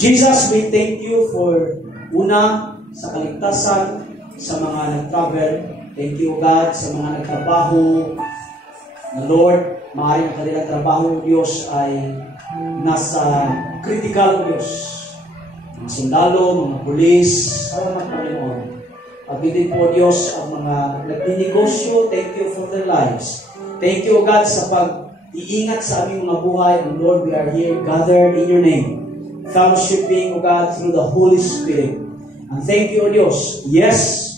Jesus, we thank you for una, sa kaligtasan, sa mga nag-travel. Thank you, God, sa mga nagtrabaho. Na Lord, maaaring ang kanilang trabaho, Diyos, ay nasa critical, Diyos. Mga sundalo, mga pulis, salamat, Panginoon. Pagdating po, Diyos, ang mga nagninegosyo, thank you for their lives. Thank you, God, sa pag-iingat sa aming mga buhay. And Lord, we are here gathered in your name, fellowshipping, O God, through the Holy Spirit. And thank you, O Diyos. Yes,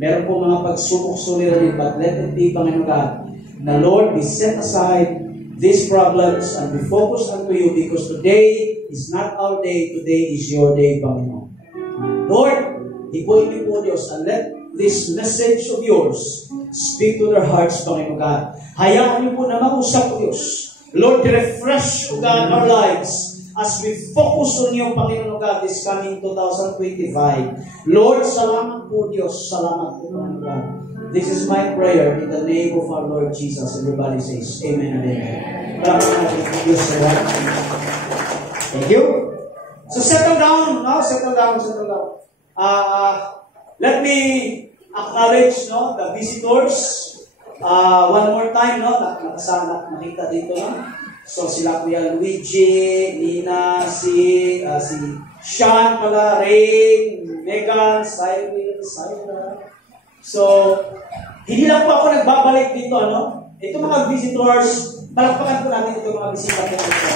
meron po mga pagsubok suliranin, but let it be, Panginoon God, na Lord, we set aside these problems and we focus unto you because today is not our day, today is your day, Panginoon. Lord, ibuhin niyo po, Diyos, and let this message of yours speak to their hearts, Panginoon God. Hayaan niyo po na mag-usap, Diyos. Lord, refresh, O God, our lives as we focus on you, Panginoon God, this coming 2025. Lord, salamat po, Diyos. Salamat po, Panginoon God. This is my prayer in the name of our Lord Jesus. Everybody says, Amen and Amen. Thank you, sir. Thank you. So settle down, no? Settle down. Let me acknowledge, no, the visitors. One more time, no? Nakita dito, no? So sila Kuya Luigi, Nina, si Sean pala, Rain, Megan, Cyril, Syra. So, hindi lang po ako nagbabalik dito, ano? Ito mga visitors, palakpakan po natin ito mga bisita po dito.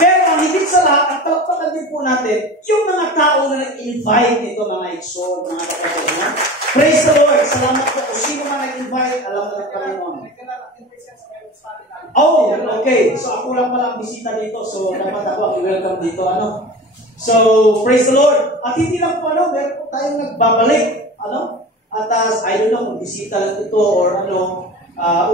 Pero ang higit sa lahat, at palakpakan din po natin, yung mga tao na nag-invite nito, mga iksol, mga kapatid, no? Praise the Lord! Salamat po. Kung sino man nag-invite, alam mo ng Panginoon. Oh, okay. So, ako lang pala ang bisita dito. So, dapat ako ang welcome dito, ano? So, praise the Lord. At hindi lang po, ano, meron po tayong nagbabalik, ano? At I don't know kung bisita lang ito or ano.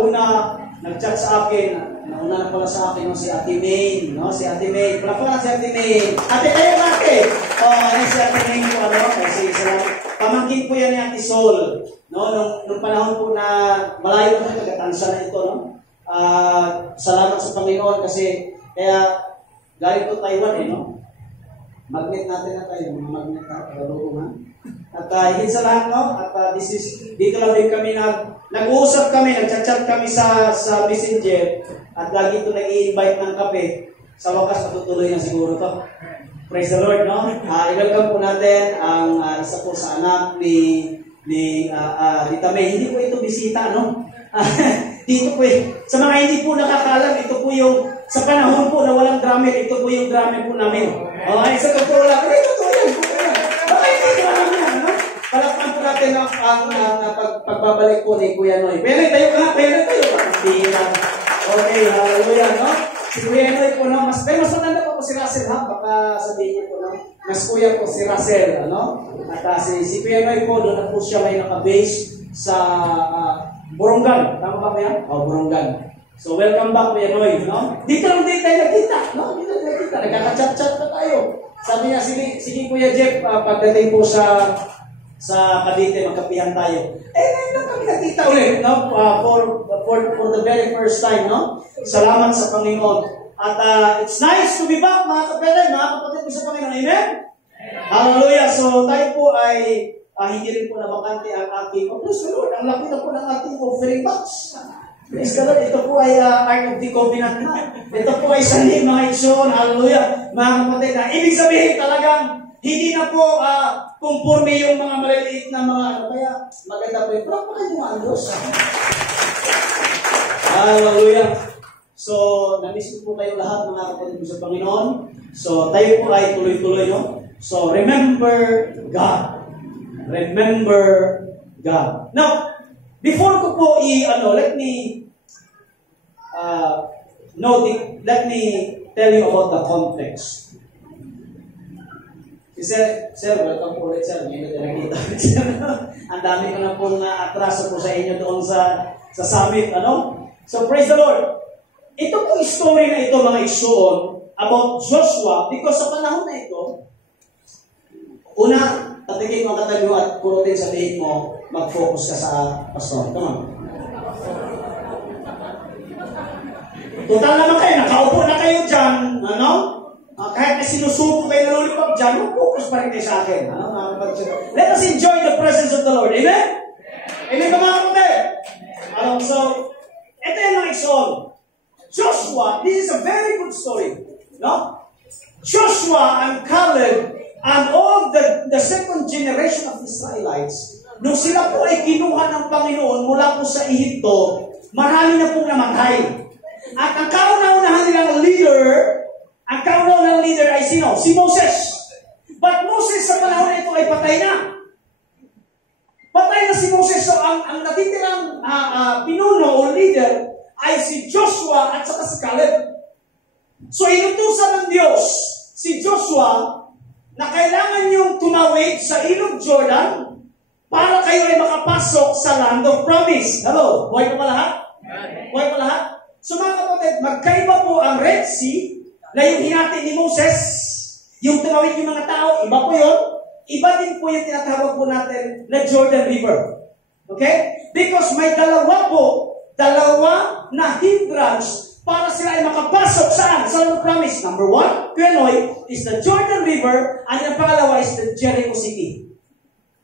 Una, nag-chat sa akin. Nauna na pala sa akin, no, si Ate May, no? Si Ate May. Pala si Ate May. Ate, tayo ate! Ayan si Ate May po, ano? Kasi salamat. Pamangkin po yan ni Ate Sol. No? Nung panahon po na malayo po ito, taga-tansa na ito, no? Salamat sa Panginoon kasi kaya galing po Taiwan, eh, no? Magnet natin na tayo, mga magnet na kalooban. At higit sa lahat, no? At dito lang din kami nag-uusap kami, nag-chat kami sa Messenger at lagi ito nag-i-invite ng kape. Sa wakas, matutuloy na siguro to. Praise the Lord, no? I-welcome po natin ang isa po sa anak ni Tita May. Hindi po ito bisita, no? Dito po sa mga hindi po nakakalam, ito po yung sa panahon po na walang drummer, ito po yung drummer po namin. Okay, sa totoo lang. Ito po yan. Baka hindi ko alam yan, no? Palakpan po natin ang pagbabalik po ni Kuya Noy. Pwede tayo ka, pwede tayo. Okay, hallelujah, no? Si Kuya Noy po, no? Mas maganda po si Russell, ha? Baka sabihin niyo po, no? Mas kuya po si Russell, ano? At si Kuya Noy po, doon na po siya may nakabase sa Borongan. Tama ba kaya? Borongan. So, welcome back, Kuya Noy, no? Dito lang din tayo nagkita, no? Dito tayo nagkita. Nagkaka-chat-chat na tayo. Sabi niya, sige Kuya Jeff, pagdating po sa Cavite, magkapihan tayo. Ngayon lang kami nagkita ulit, no? For the very first time, no? Salamat sa Panginoon. At it's nice to be back, mga kapatid, mga kapatid ko sa Panginoon. Amen? Hallelujah. So, tayo po ay hindi rin po nabakante ang ating, praise the Lord, ang laki na po ng ating offering box. Praise the Lord, ito po ay Ark of the Covenant na. Ito po ay sanhin, mga iksyon. Hallelujah. Mga kapatid na, ibig sabihin talagang, hindi na po conforme yung mga maliliit na mga ano. Kaya maganda po yung palakpakan yung mga Diyos. Hallelujah. So, namiss ko po kayo lahat mga kapatid ko sa Panginoon. So, tayo po ay tuloy-tuloy, no? So, remember God. Remember God. Now, before ko po let me tell you about the context. Sir, welcome po ulit, sir. Ngayon na nakita ulit, sir. Ang dami ko na pong atraso po sa inyo doon sa summit, ano? So, praise the Lord. Ito po story na ito, mga isuon, about Joshua, because sa panahon na ito, una, tatigin mo ang katabi mo at kurutin sabihin mo, mag-focus ka sa pastor. Come on. Total naman kayo, nakaupo na kayo dyan, ano? Kahit na sinusuko kayo nalulipap dyan, focus pa rin kayo sa akin. Let us enjoy the presence of the Lord. Amen? Amen ka mga kapatid? So, ito yung mga exon. Joshua, this is a very good story. No? Joshua and Caleb and all the second generation of Israelites, nung sila po ay kinuha ng Panginoon mula po sa Ehipto, marami na pong namatay. At ang kauna-unahan nilang leader ay sino? Si Moses. But Moses sa panahon na ito ay patay na. Patay na si Moses. So ang natitirang pinuno o leader ay si Joshua at saka si Caleb. So inutusan ng Diyos si Joshua na kailangan niyong tumawid sa ilog Jordan para kayo ay makapasok sa land of promise. Hello? Buhay pa ba lahat? Buhay pa lahat? So mga kapatid, magkaiba po ang Red Sea na yung hinati ni Moses, yung tumawid yung mga tao, iba po yun. Iba din po yung tinatawag po natin na Jordan River. Okay? Because may dalawa na hindrance para sila ay makapasok saan? Sa land of promise. Number 1, Kuya is the Jordan River, and yung pangalawa is the Jericho City.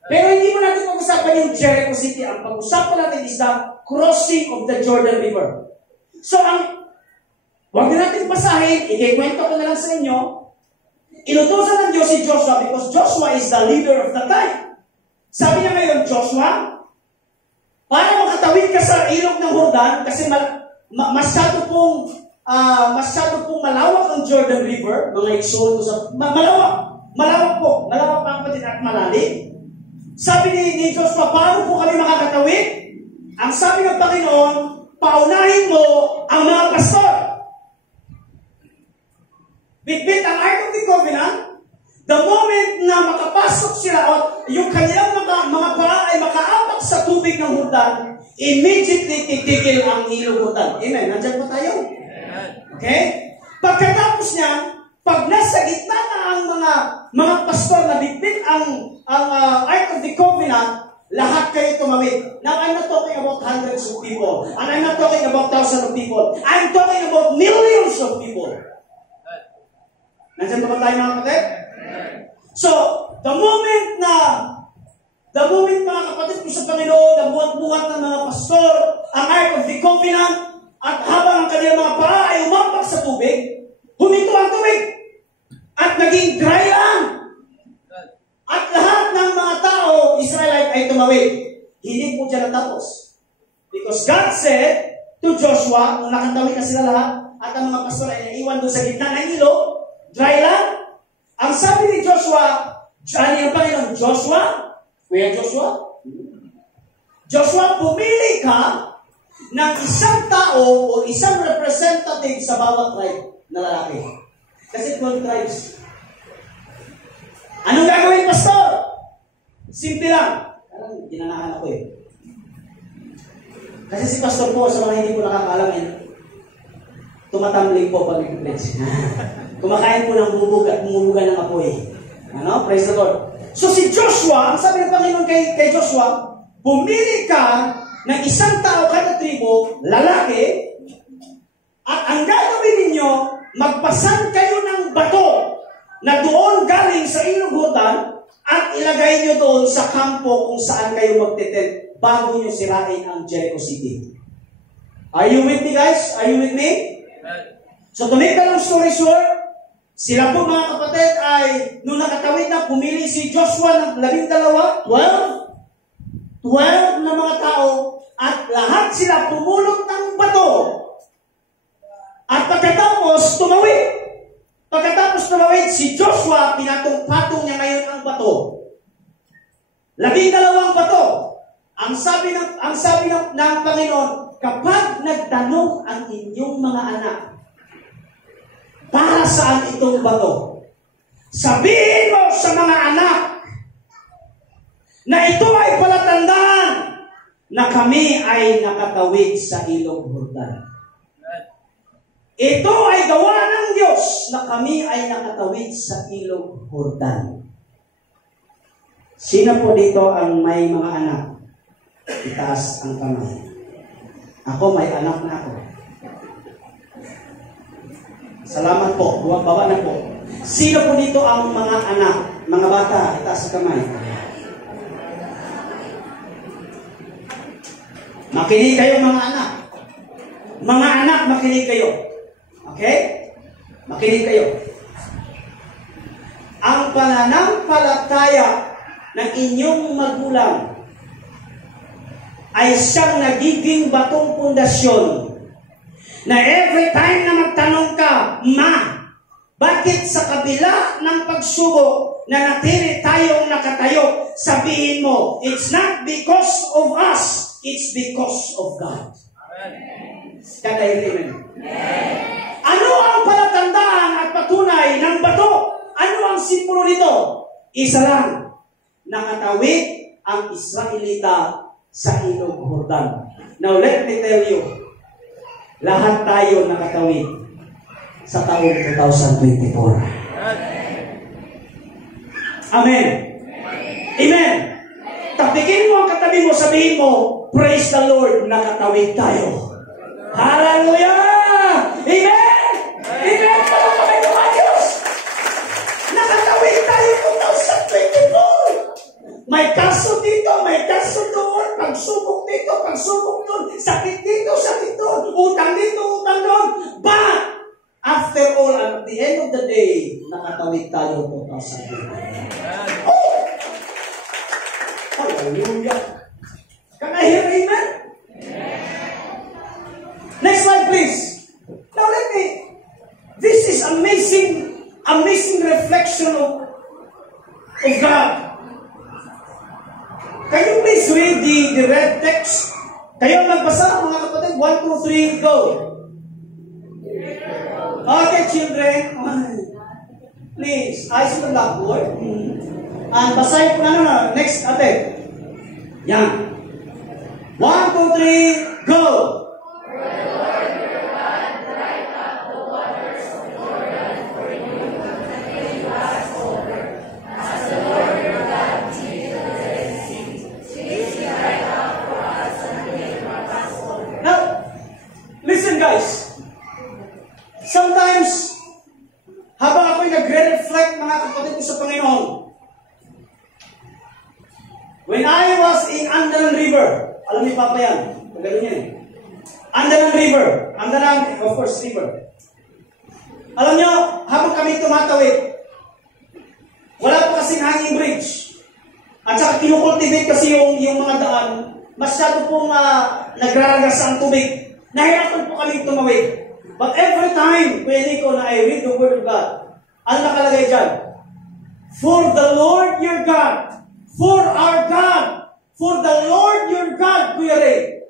Pero hindi mo natin pag-usapan yung Jericho City. Ang pag-usapan natin is the crossing of the Jordan River. So, huwag na natin basahin, ikikwento ko na lang sa inyo. Inutusan ng Diyos si Joshua because Joshua is the leader of the time. Sabi niya ngayon, Joshua, para makatawid ka sa ilog ng Jordan, kasi masyado pong malawak ang Jordan River, mga Exodus, malawak po, malawak pa kapatid at malalim. Sabi ni Joshua, paano po kami makakatawid? Ang sabi ng Panginoon, paunahin mo ang mga pastor. Bitbit ang Ark of the Covenant, the moment na makapasok sila o yung kanilang mga paa ay makaapak sa tubig ng Jordan, immediately titigil ang ilog Jordan. Amen? Nandiyan po tayo? Okay? Pagkatapos niyan, pag nasa gitna na ang mga pastor na bitbit ang Ark of the Covenant, lahat kayo tumawid. Now, I'm not talking about hundreds of people. And I'm not talking about thousands of people. I'm talking about millions of people. Nandiyan pa ba tayo mga kapatid? So, the moment mga kapatid ko sa Panginoon, nabuhat-buhat ng mga pastor, ang Ark of the Covenant, at habang ang kanilang mga paa ay umapak sa tubig, huminto ang tubig. At naging dry land. At lahat ng mga tao, Israelite, ay tumawid. Hindi po dyan natapos. Because God said to Joshua, nung nakatawid na sila lahat, at ang mga pastor ay naiwan doon sa gitna ng ilog, dry land. Ang sabi ni Joshua, ano yung Panginoon? Kuya Joshua, pumili ka ng isang tao o isang representative sa bawat tribe na lalaki. Kasi 12 tribes. Anong gagawin, pastor? Simple lang. Parang ginanahan ako eh. Kasi si pastor po, sa mga hindi po nakakaalam, tumatambling po pag nag-preach. Kumakain po ng bubog at bumubuga ng apoy. Praise the Lord. So si Joshua, ang sabi ng Panginoon kay Joshua, pumili ka ng isang tao kada tribo, lalaki, at ang gagawin ninyo, magpasan kayo ng bato na doon galing sa ilog Jordan at ilagay nyo doon sa kampo kung saan kayo magtitent bago nyo sirain ang Jericho City. Are you with me, guys? Are you with me? So to make a long story short, sila po mga kapatid ay nung nakatawid na pumili si Joshua ng 12 na mga tao at lahat sila pumulot ng bato. At pagkatapos tumawid, si Joshua, pinatong-patong niya ngayon ang bato. 12 bato. Ang sabi ng Panginoon, kapag nagtanong ang inyong mga anak, para saan itong bato? Sabihin mo sa mga anak na ito ay palatandaan na kami ay nakatawid sa ilog Jordan. Ito ay gawa ng Diyos na kami ay nakatawid sa ilog Jordan. Sino po dito ang may mga anak? Itaas ang kamay. Ako, may anak na ako. Salamat po. Baba na po. Sino po dito ang mga anak? Mga bata, itaas sa kamay. Makinig kayo mga anak. Mga anak, makinig kayo. Okay? Makinig kayo. Ang pananampalataya ng inyong magulang ay siyang nagiging batong pundasyon na every time na magtanong ka, Ma, bakit sa kabila ng pagsubok na natiri tayong nakatayo, sabihin mo, it's not because of us, it's because of God. Amen. Ano ang palatandaan at patunay ng bato? Ano ang simbolo nito? Isa lang. Nakatawid ang Israelita sa ilog Jordan. Now let me tell you, lahat tayo nakatawid sa taong 2024. Amen. Amen. Tapikin mo ang katabi mo, sabihin mo, praise the Lord, nakatawid tayo. Hallelujah! Amen! Amen! Parang kami mga Diyos! Nakatawid tayo 2024! May kaso dito, may kaso doon, pagsubok dito, pagsubok doon, sakit dito, sakit doon, utang dito, utang doon. But, after all, at the end of the day, nakatawid tayo 2024. Oh! Hallelujah! Can I hear amen? Next slide, please. Now this is amazing reflection of God. Can you please read the red text? Kayo magbasa, mga kapatid. 1, 2, 3, go. Okay, children. Please, eyes on the blackboard. And basahin po na. Next, ate. Yan. 1, 2, 3, go. Guys, sometimes, habang ako'y nagre-reflect mga kapatid ko sa Panginoon, when I was in Andalan River, alam ni Papa yan, pagano yan eh. Andalan River, Andalan, of course, river. Alam nyo, habang kami tumatawid, wala pa kasing hanging bridge. At saka kinukultivate kasi yung mga daan, masyado pong nagraragas ang tubig. Nahirapan po kami tumawid. But every time, Kuya Nico, na I read the Word of God, ang nakalagay dyan, for the Lord your God, for our God, for the Lord your God, Kuya Ray,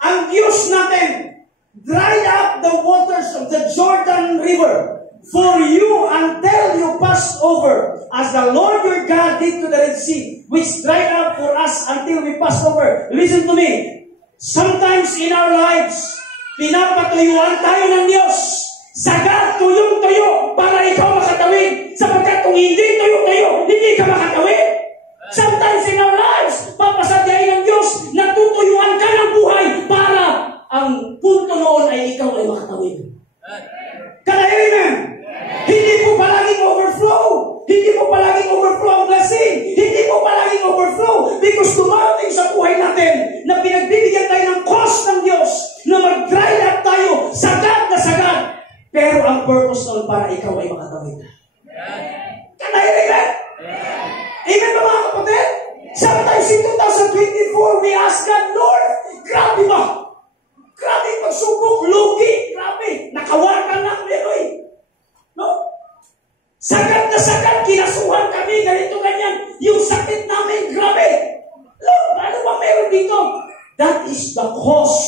ang Diyos natin, dried up the waters of the Jordan River for you until you pass over, as the Lord your God did to the Red Sea, which dried up for us until we pass over. Listen to me. Sometimes in our lives, pinapatuyuan tayo ng Diyos. Sagad, tuyong-tuyo para ikaw makatawid. Sapagkat kung hindi tuyo-tuyo, hindi ka makatawid. Sometimes in our lives, papasadyain ng Diyos na tutuyuan ka ng buhay para ang punto noon ay ikaw ay makatawid. Amen? Hindi po palaging overflow. Hindi po palaging overflow ang blessing. Hindi po palaging overflow. Because dumating sa buhay natin na pinagbibigyan tayo ng cost ng Diyos na mag-dry up tayo, sagad na sagad. Pero ang purpose nun para ikaw ay makatawid. Can I hear that? Amen ba mga kapatid? Sometimes in 2024, we ask God, Lord, grabe ba? Grabe pagsubok, lugi, grabe. Nakawakan lang, Leroy. No? Sagad na sagad, kinasuhan kami, ganito, ganyan. Yung sakit namin, grabe. Lord, ano ba meron dito? That is the cause.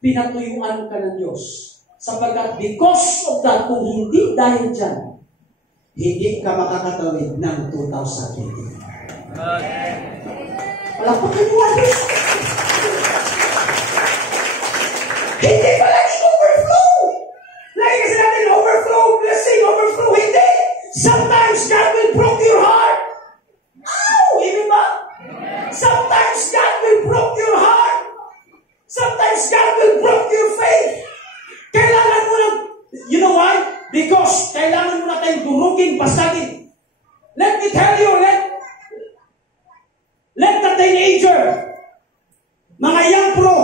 Pinatuyuan ka ng Diyos. Sapagkat because of that, kung hindi dahil dyan, hindi ka makakatawid ng 2020. Wala pa kaniwala. Hindi pa laging overflow. Lagi kasi natin overflow, blessing, overflow. Hindi. Sometimes God will break your heart. Ow! Hindi ba? Sometimes God will break your heart. Sometimes God will break your faith. Kailangan mo lang, you know why? Because kailangan mo na tayo tayong durugin, basagin. Let me tell you, let the teenager, mga young pro,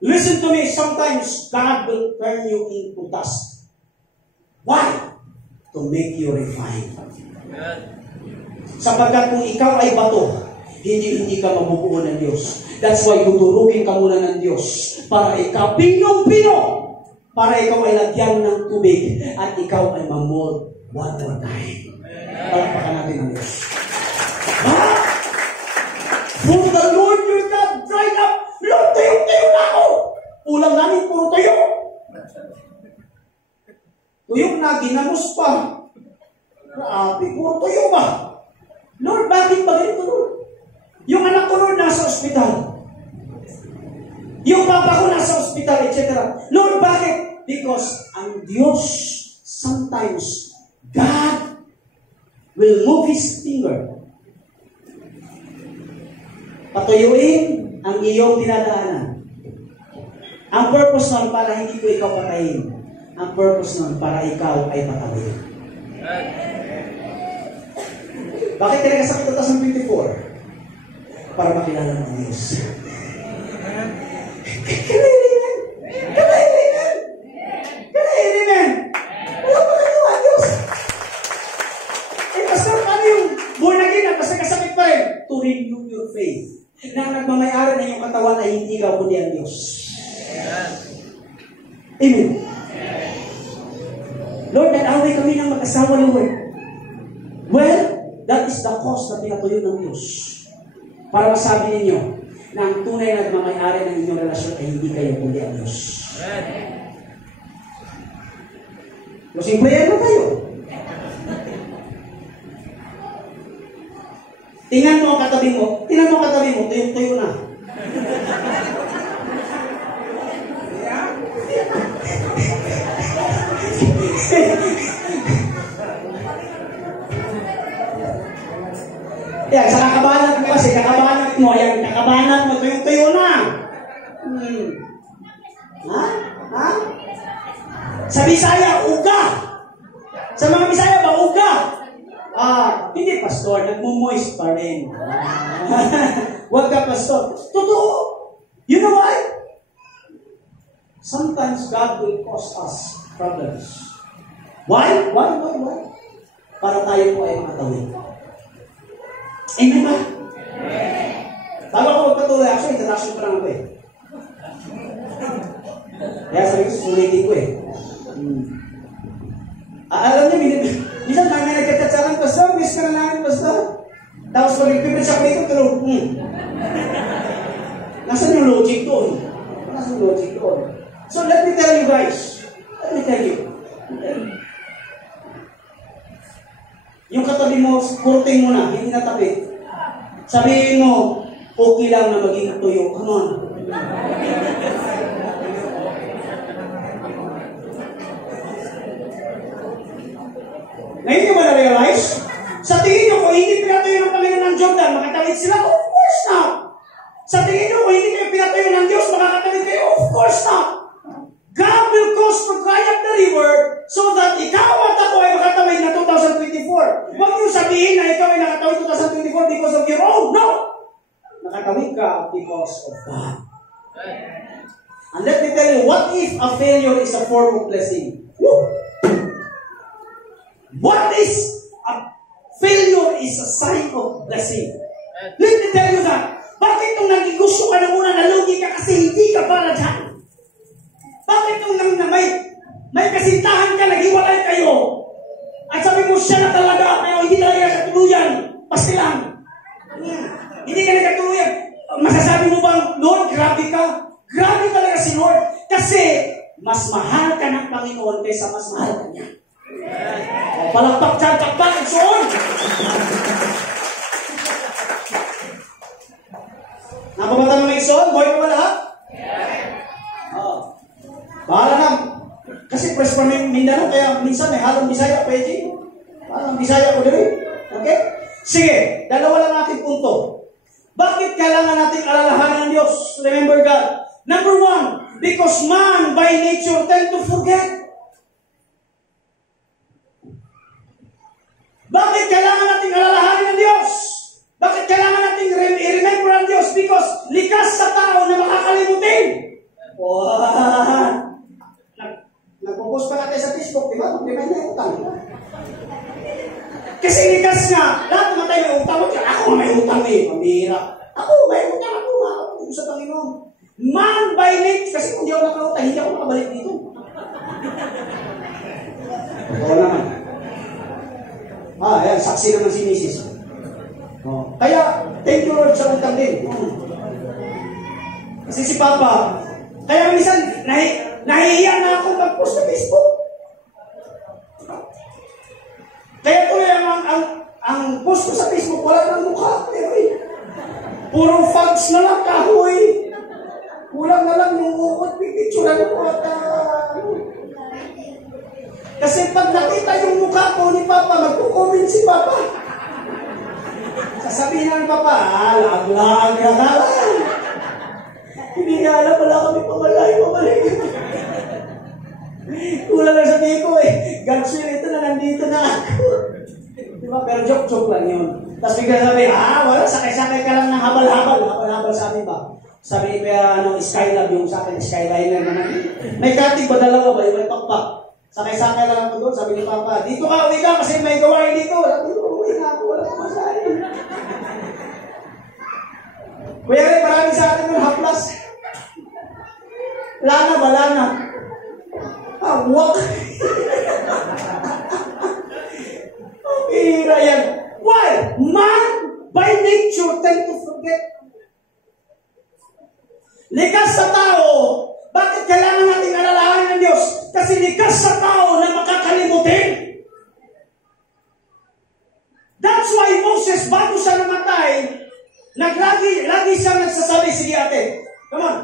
listen to me, sometimes God will turn you into dust. Why? To make you refine. Sapagkat kung ikaw ay bato, hindi ka mabubuo ng Diyos. That's why tuturugin ka muna ng Diyos para ikaw, pinong-pino, para ikaw ay lagyan ng tubig at ikaw ay mamold one more time. Palakpakan natin ang Diyos. Ha? For the Lord your God dried up. Lord, tuyo-tuyo na ako. Ulam namin, puro tuyo. Tuyo na, ginamos pa. Grabe, puro tuyo ba? Lord, bakit ba ganito, Lord? Yung anak ko, Lord, nasa ospital. Yung papa ko nasa ospital, etc. Lord, bakit? Because ang Diyos, sometimes, God will move His finger. Patuyuin ang iyong dinadaanan. Ang purpose nun para hindi ko ikaw patayin. Ang purpose nun para ikaw ay patayin. Bakit ka nagkasakit ito sa 24? Para makilala ng Diyos. Kailangan! Kailangan! Kailangan! Wala pa nagawa, Diyos! Pastor, ano yung born again at basta kasakit pa rin? To renew your faith. Na nagmamayari na yung katawan ay hindi ka kundi ang Diyos. Amen. Lord, nag-away kami ng mag-asawa, Lord. Well, that is the cause na pinatuyo ng Diyos. Para masabi ninyo na ang tunay na nagmamayari ng inyong relasyon ay hindi kayo kundi ang Diyos. Kusing prayer na tayo. Tingnan mo ang katabi mo, tuyo na. Yan, sa kakabanat mo kasi, kakabanat mo, tuyo na. Ha? Sa Bisaya, uga. Sa mga Bisaya ba, uga? Hindi, pastor, nagmumoist pa rin. Huwag ka, pastor. Totoo. You know why? Sometimes God will cause us problems. Why? Para tayo po ay makatawid. Amen ba? Bago ako magpatuloy, actually, introduction pa lang ako eh. Kaya sabi ko, susulitin ko eh. Alam niyo, minsan namin nagkakatsakan, pastor, miss ka na namin, pastor. Tapos pag nagpipit siya ko ito, tulog, Nasaan yung logic doon? So let me tell you guys. Yung katabi mo, kurting mo na, hindi natapit. Sabihin mo, okay lang na maging tuyo. Come on. Ngayon nyo ba na-realize? Sa tingin nyo, kung hindi pinatuyo ng Panginoon ng Jordan, makatawid sila? Of course not. Sa tingin nyo, kung hindi kayo pinatuyo ng Diyos, makakatawid kayo? Of course not. God will cause to dry up the river so that ikaw at ako ay makatawid na 2024. Huwag nyo sabihin na ikaw ay nakatawid 2024 because of your own. No! Nakatawid ka because of God. And let me tell you, what if a failure is a form of blessing? Woo! What is a failure is a sign of blessing. Let me tell you that. Bakit nung naging gusto ka na una na lugi ka kasi hindi ka para dyan? Bakit nung may kasintahan ka, naghiwalay kayo? At sabi mo siya na talaga, pero hindi talaga katuluyan. Pastilan. Hindi ka nagkatuluyan. Masasabi mo bang, Lord, grabe ka? Grabe talaga si Lord. Kasi mas mahal ka ng Panginoon kaysa mas mahal ka niya. Palakpak dyan, pakpak, soon! Napabata ng Exxon? Boy ka ba lahat? Bahala na. Kasi press pa Mindanao, kaya minsan may halong Bisaya, pwede. Halong Bisaya ko din. Okay? Sige, dalawa lang ating punto. Bakit kailangan natin alalahanan ng Diyos? Remember God. Number one, because man by nature tend to forget. Kasi likas nga, lahat naman tayo may utang. Ako may utang eh, pambihira. Ako, may utang ako, makakapagod sa Panginoon. Man by nature, kasi kung di ako nakautang, hindi ako makabalik dito. Oo naman. Ayan, saksi naman si Mrs. Oh. Kaya, thank you Lord sa utang din. Kasi si Papa, kaya minsan, nahihiya na ako mag-post sa Facebook. Kaya tuloy ang post ko sa Facebook, wala nang mukha. Puro fags na lang, kahoy. Kulang na lang yung uot, pipicturan ko at kasi pag nakita yung mukha ko ni Papa, magkukomment si Papa. Sasabihin ng Papa, lag-lag na ka lang. Hindi nga alam, wala kami pamalay. Kulang na sabihin ko God's will, ito na, nandito na ako. Diba? Pero joke lang yun. Tapos bigla sabi, wala, sakay-sakay ka lang ng habal-habal sa amin ba? Sabi kaya, Skylab yung sa akin, Skyliner naman. May katig ba dalawa ba? May pakpak. Sakay-sakay lang ako doon, sabi ni Papa, dito ka, uwi ka kasi may gawain dito. Sabi ko, uwi na ako, wala akong masahin. Kuya rin, marami sa atin ng haplas. Lana. Wak. Pira yan. Why? Man, by nature, tend to forget. Likas sa tao, bakit kailangan natin alalahanin ng Diyos? Kasi likas sa tao na makakalimutin. That's why Moses, bago siya namatay, lagi siya nagsasabi, sige ate, come on.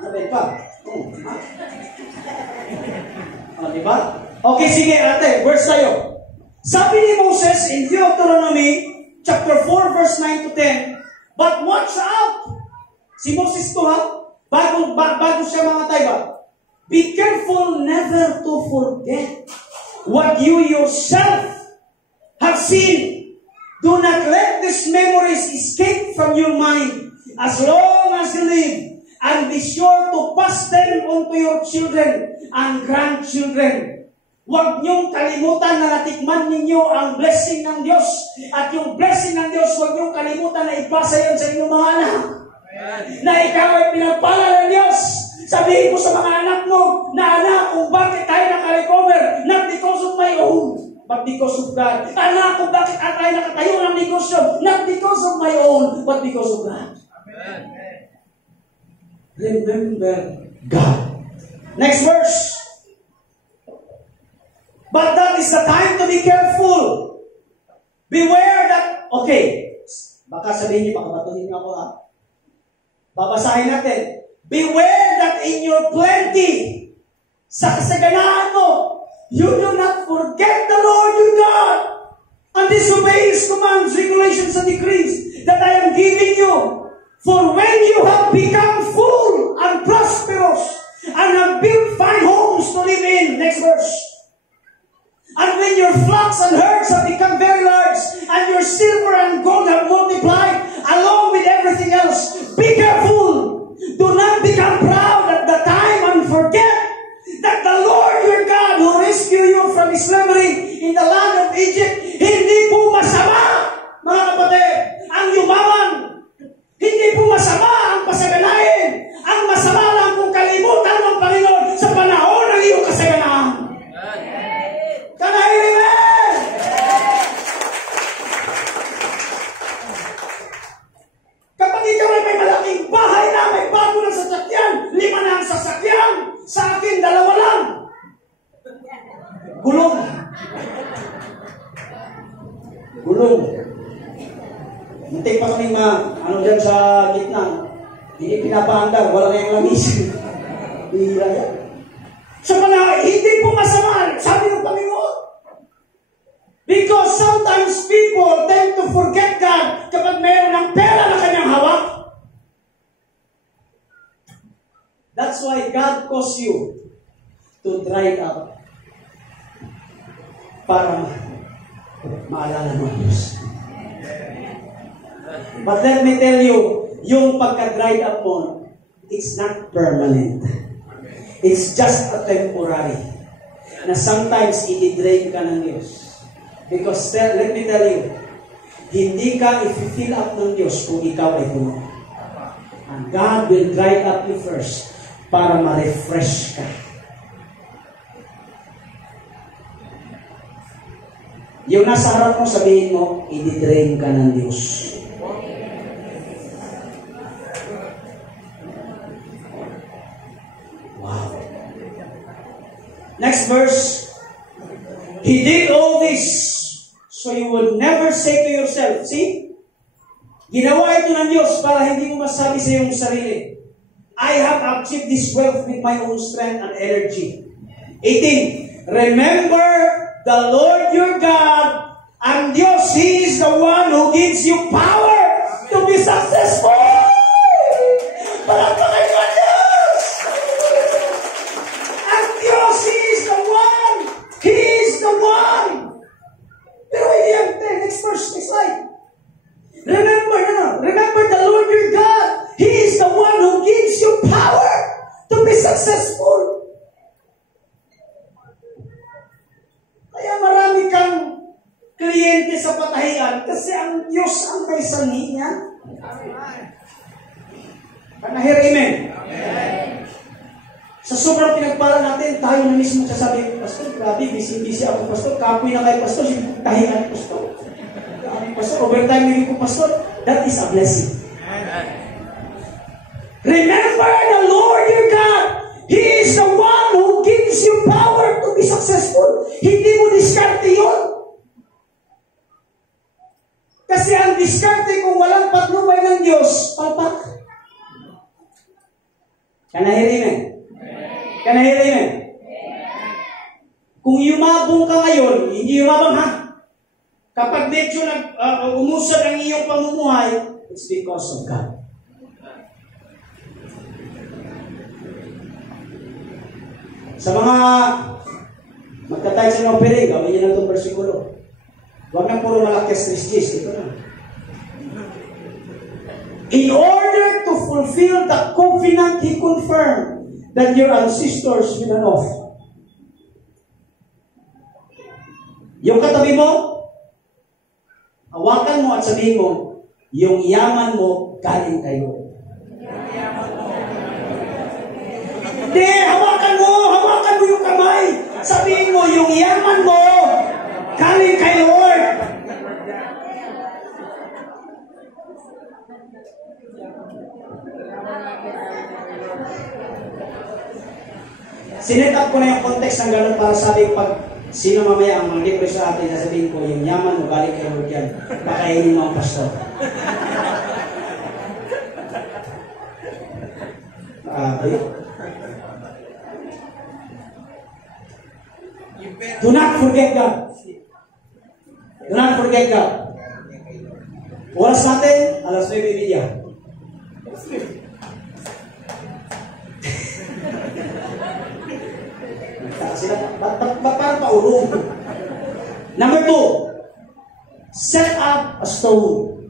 Ano pa? Diba? Okay, sige ate, verse tayo. Sabi ni Moses in Deuteronomy chapter 4 verse 9 to 10, but watch out! Si Moses to bago siya mamatay ba? Be careful never to forget what you yourself have seen. Do not let these memories escape from your mind as long as you live, and be sure to pass them on to your children and grandchildren. Huwag niyong kalimutan na natikman ninyo ang blessing ng Diyos. At yung blessing ng Diyos, huwag niyong kalimutan na ipasa yan sa inyong mga anak. Na ikaw ay pinagpala ng Diyos. Sabihin mo sa mga anak mo na anak, kung bakit tayo nakarecover, not because of my own, but because of God. Anak, kung bakit tayo nakatayo ng negosyo, not because of my own, but because of God. Amen. Remember God. Next verse. But that is the time to be careful. Beware that, okay, baka sabihin niyo, baka batuhin niyo ako babasahin natin. Beware that in your plenty, sa kasaganaan mo, you do not forget the Lord your God, and disobey His commands, regulations, and decrees that I am giving you. For when you have become full and prosperous, and have built fine homes to live in, next verse, and when your flocks and herds have become very large, and your silver and gold have multiplied, along with everything else, be careful. Do not become proud at the time and forget that the Lord your God who rescued you from slavery in the land of Egypt, hindi po masama, mga kapatid, ang yumaman. Hindi po masama ang pasaganahin. Ang masama lang kung kalimutan ng Panginoon sa panahon ng iyong kasaganaan. Can I amen? Kapag ikaw ay may malaking bahay na, may bago ng sasakyan, 5 na ang sasakyan, sa akin 2 lang. Gulong. Muntik pa kaming dyan sa gitna. Hindi pinapaandar, wala na yung langis. Hira yan. Sa panahon, hindi po masama, sabi ng Panginoon. Because sometimes people tend to forget God kapag mayroon ng pera na kanyang hawak. That's why God calls you to dry up para maalala mo ang Diyos. But let me tell you, yung pagka-dried up mo, it's not permanent. It's just a temporary. Na sometimes i-drain ka ng Diyos. Because let me tell you, hindi ka i-fill up ng Diyos kung ikaw ay puno. And God will dry up you first para ma-refresh ka. Yung nasa harap mo, sabihin mo, i-drain ka ng Diyos. Wow. Next verse. He did all this so you would never say to yourself, see? Ginawa ito ng Diyos para hindi mo masabi sa iyong sarili, I have achieved this wealth with my own strength and energy. 18. Remember the Lord your God, and Diyos, He is the one who gives you power to be successful. Palakpakan mo ang Diyos! Ang Diyos, He is the one! He is the one! Pero hindi yan. Next verse, next slide. Remember the Lord your God. He is the one who gives you power to be successful. Kaya marami kang kliyente sa patahian kasi ang Diyos ang may sanhi niya. Can I hear amen? Amen. Sa sobrang pinagpala natin, tayo na mismo sasabi, Pastor, grabe, busy ako, Pastor. Kapoy na kayo, Pastor. Tahian, Pastor. Pastor, overtime hindi ko, Pastor. That is a blessing. Remember the Lord your God. He is the one who gives you power to be successful. Hindi mo diskarte yun. Kasi ang diskarte kung walang patnubay ng Diyos, palpak. Can I hear amen? Can I hear amen? Kung yumabong ka ngayon, hindi yumabang ha? Kapag medyo umusad ang iyong pamumuhay, it's because of God. Sa mga magtatay sa offering, gawin niyo na itong versikulo. Huwag na puro malakas Christis. Ito na. In order to fulfill the covenant He confirmed that your ancestors with an oath. Yung katabi mo, hawakan mo at sabihin mo, yung yaman mo, galing kayo. Hindi, hawakan mo yung kamay. Sabihin mo, yung yaman mo, galing kay Lord. Sinet up ko na yung context ng ganun para sabi pag sino mamaya ang mga depress sa atin, sabihin ko, yung yaman mo, galing kay Lord yan. Pakainin mo ang pastor. Do not forget God. Do not forget God. Oras natin, alas 9:30. Sila, parang paulong. Number 2, set up a stone.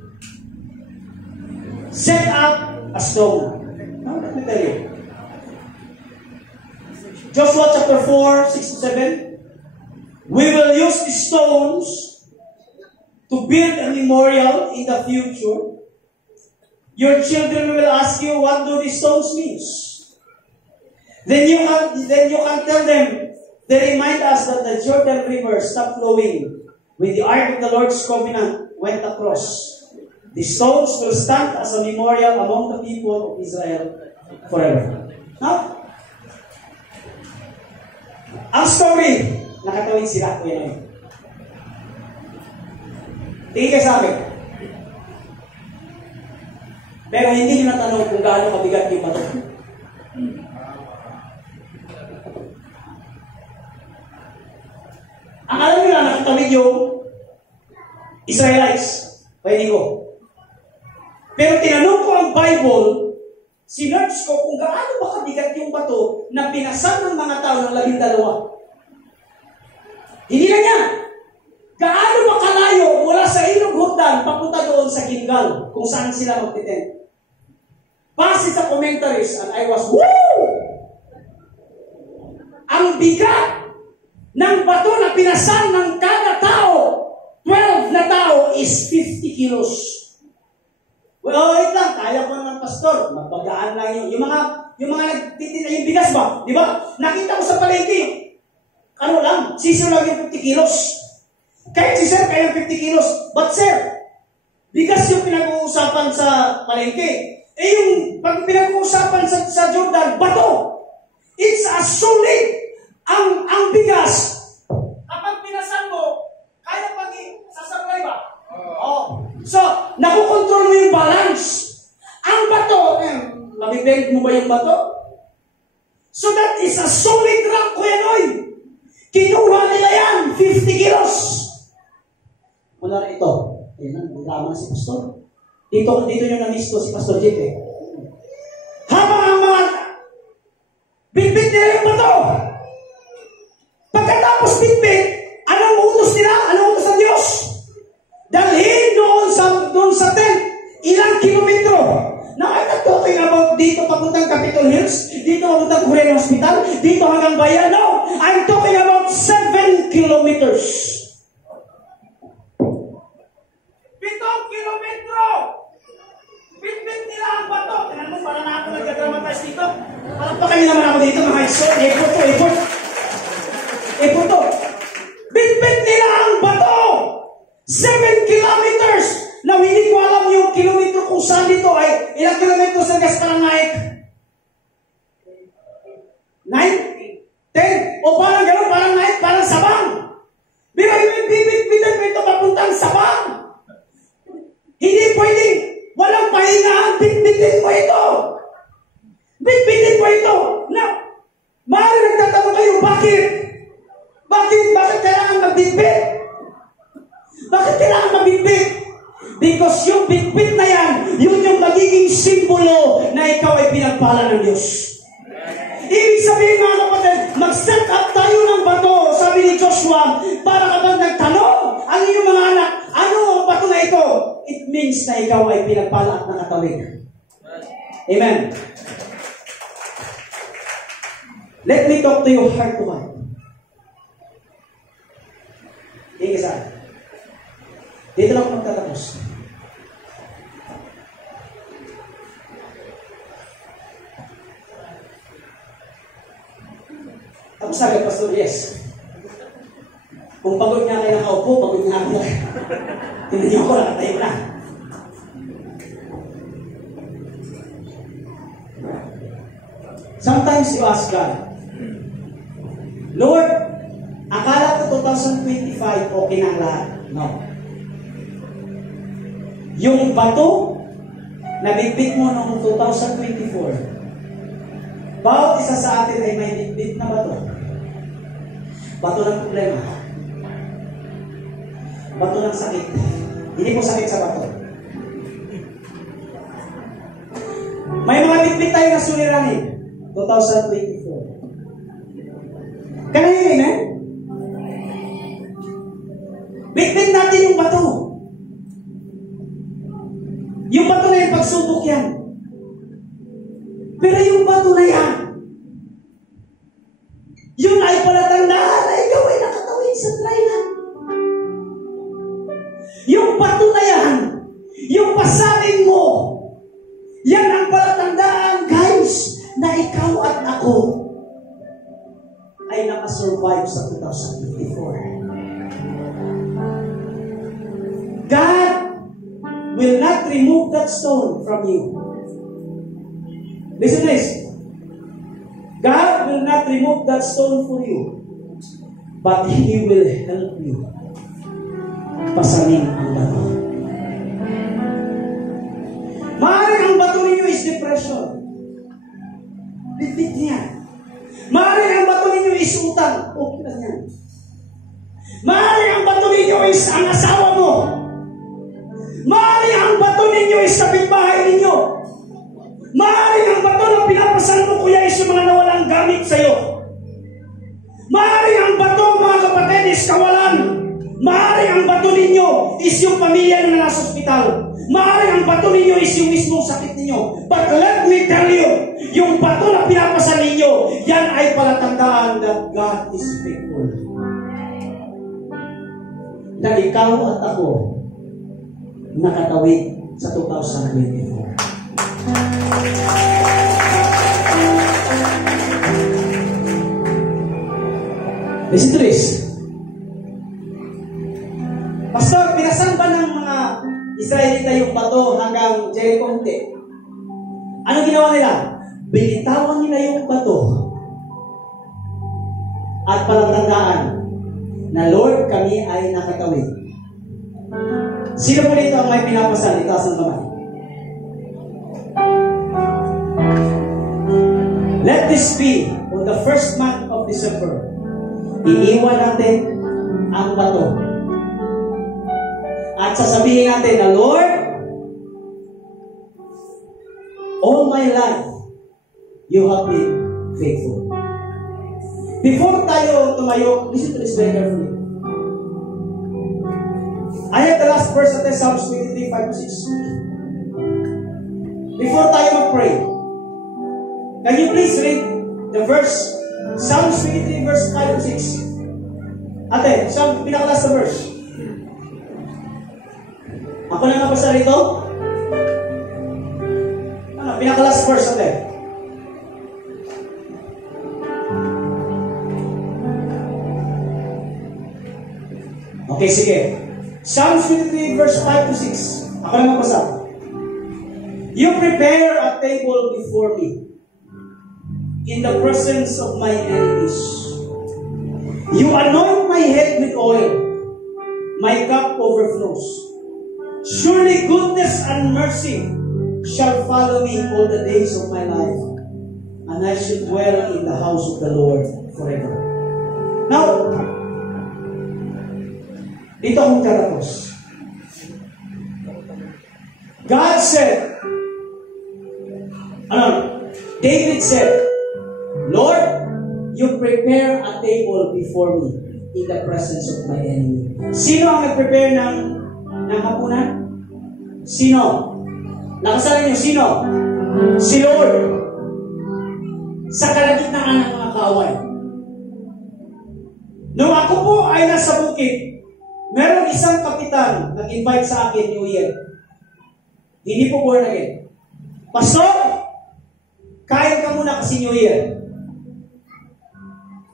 Set up a stone. Now, let me tell you. Joshua chapter 4, 6-7. We will use the stones to build a memorial in the future. Your children will ask you, what do these stones mean? Then you can tell them, they remind us that the Jordan River stopped flowing when the Ark of the Lord's Covenant went across. The stones will stand as a memorial among the people of Israel forever. Now, ang story, nakatawid sila. Tingin kayo sa akin. Pero hindi nyo natanong kung gaano kabigat yung bato. Ang alam nyo na, nakatawid yung Israelites. Pwede ko. Pero tinanong ko ang Bible, sinerch ko kung gaano ba kabigat yung bato na pinasan ng mga tao ng 12. Hindi na yan. Gaano ba kalayo mula sa Ilog Jordan papunta doon sa Gilgal kung saan sila magtitent. Base sa commentaries, and I was, woo! Ang bigat ng bato na pinasan ng kada tao is 50 kilos. Well, wait lang, kaya ko naman, pastor. Magbagaan lang yun. Yung mga nagtitinda yung bigas ba? Di ba? Nakita ko sa palengke. Ano lang, si sir lang yung 50 kilos. Kahit si sir, kaya 50 kilos. But sir, bigas yung pinag-uusapan sa palengke. Eh yung pag pinag-uusapan sa Jordan, bato. It's a solid. Ang bigas, kapag pinasan mo, kaya pag sasablay ba? Oh. So, nakukontrol mo yung balance. Ang bato, mabibigay mo ba yung bato? So that is a solid rock, Kuya Noy. Kinuha nila yan, 50 kilos. Wala na ito. Ayan, nagdrama na si Pastor. Dito nyo na-miss ko si Pastor Jeep eh. Habang ang mga bitbit nila yung bato. Pagkatapos bitbit, anong utos nila? Anong utos ng Diyos? Dalhin doon sa tent, ilang kilometro. Now, I'm not talking about dito papuntang Capitol Hills, dito papuntang Korean Hospital, dito hanggang bayan. No, I'm talking about 7 kilometers. 7 kilometro! Bitbit nila ang bato. Tignan mo, para na ako nagdadramatize dito. Palagpakan naman ako dito, mga iso. Effort to. Bitbit nila ang bato! 7 kilometers! Now, hindi ko alam yung kilometro kung saan dito ay ilang kilometro sa Gasparanaik? 9? 10? O parang gano'n, parang naik, parang Sabang. Pero yung bibit-bitan mo ito papuntang Sabang. Hindi pwedeng walang pahingaan, bit-bitin mo ito. Bit-bitin mo ito. Now, maaari nagtatanong kayo, bakit? Bakit kailangan magbitbit? Bakit kailangan magbitbit? Because yung bitbit na yan, yun yung magiging simbolo na ikaw ay pinagpala ng Diyos. Ibig sabihin mga kapatid, mag-set up tayo ng bato, sabi ni Joshua, para kapag nagtanong ang inyong mga anak, ano ang bato na ito? It means na ikaw ay pinagpala at nakatawid. Amen. Let me talk to your heart to heart. Isa. Dito lang ako magtatapos. Tapos sabi, Pastor, yes. Kung pagod nga kayo nakaupo, pagod nga ako. Tingnan niyo ako, nakatayo na. Sometimes you ask God, Lord, akala ko 2025 okay na ang lahat. No. Yung bato na bitbit mo noong 2024, bawat isa sa atin ay may bitbit na bato. Bato ng problema. Bato ng sakit. Hindi po sakit sa bato. May mga bitbit tayo na suliranin. 2024. Can I hear amen? Bitbit natin yung bato. Yung bato na yung pagsubok yan. Pero yung bato na yan, yun ay palatandaan na ikaw ay nakatawid sa trinan. Yung bato na yan, yung pasanin mo, yan ang palatandaan, guys, na ikaw at ako ay nakasurvive sa 2024. God will not remove that stone from you. Listen to this. God will not remove that stone for you, but He will help you pasanin ang bato. Maaaring ang bato ninyo is depression. Bitbit niya. Maaaring ang bato ninyo is utang. Okay lang yan. Maaaring ang bato ninyo is ang asawa mo. Maaaring ang bato ninyo is kapitbahay ninyo. Maaaring ang bato na pinapasal mo, kuya, is yung mga nawalang gamit sa'yo. Maaaring ang bato, mga kapatid, is kawalan. Maaaring ang bato ninyo is yung pamilya na nasa ospital. Maaaring ang bato ninyo is yung mismong sakit ninyo. But let me tell you, yung bato na pinapasal ninyo, yan ay palatandaan that God is faithful. Na ikaw at ako nakatawid sa 2024. Listen to this. Pastor, pinasan ba ng mga Israelita yung bato hanggang Jericho? Hindi. Ano ginawa nila? Binitawan nila yung bato at palatandaan na Lord, kami ay nakatawid. Sino po dito ang may pinapasal? Itaas ang kamay. Let this be on the first month of December. Iiwan natin ang bato. At sasabihin natin na, Lord, all my life, you have been faithful. Before tayo tumayo, listen to this very carefully. I have the last verse of the Psalms 23, 5-6. Before tayo mag-pray, can you please read the verse, Psalms 23, verse 5-6? Ate, Psalm, pinakalas na verse. Ako na nabasa rito? Ano, pinakalas verse, ate. Okay, sige. Psalms 23, verse 5-6. Ako na mabasa. You prepare a table before me in the presence of my enemies. You anoint my head with oil. My cup overflows. Surely goodness and mercy shall follow me all the days of my life, and I shall dwell in the house of the Lord forever. Now, dito akong tatapos. God said, David said, Lord, you prepare a table before me in the presence of my enemy. Sino ang nag-prepare ng hapunan? Sino? Nakasalan niyo, sino? Si Lord. Sa kalagitnaan ng mga kaaway. Nung ako po ay nasa bukid, meron isang kapitan nag-invite sa akin New Year. Hindi po born again. Pastor, kain ka muna kasi New Year.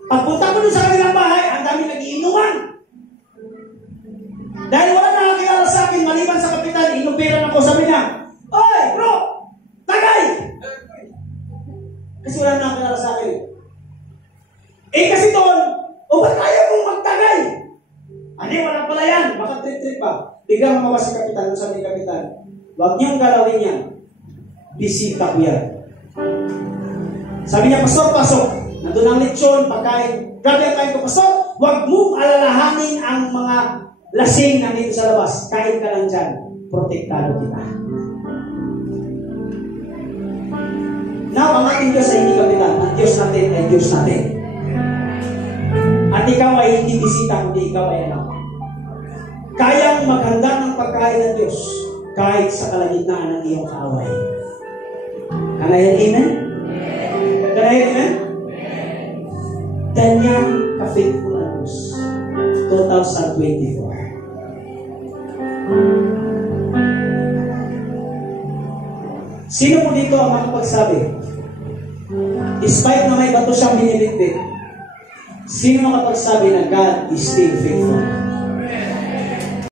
Pagpunta ko dun sa kanilang bahay, ang dami nag-iinuman. Dahil wala nakakilala sa akin, maliban sa kapitan, inubiran ako, sabi niya, oy, bro, tagay! Kasi wala nakakilala sa akin. Kasi doon, ba't kaya mong magtagay? Hindi, wala pala yan. Baka trip-trip pa. Biglang mawa si kapitan, sabi ni kapitan, huwag niyong galawin yan. Bisita ko yan. Sabi niya, Pastor, pasok. Nandun ang lechon, pagkain. Grabe ang kain ko, Pastor. Huwag mong alalahanin ang mga lasing na dito sa labas. Kain ka lang dyan. Protektado kita. Now, ang ating Diyos ay hindi kapitan. Ang Diyos natin ay Diyos natin. At ikaw ay hindi bisita, kundi ikaw ay anak. Kayang maghanda ng pagkain ng Diyos kahit sa kalagitnaan ng iyong kaaway. Can I hear amen? Can I hear amen? Kanyang ka-faithful na Diyos. 2024. Sino po dito ang makapagsabi? Despite na may bato siyang binibitbit, sino makapagsabi na God is still faithful?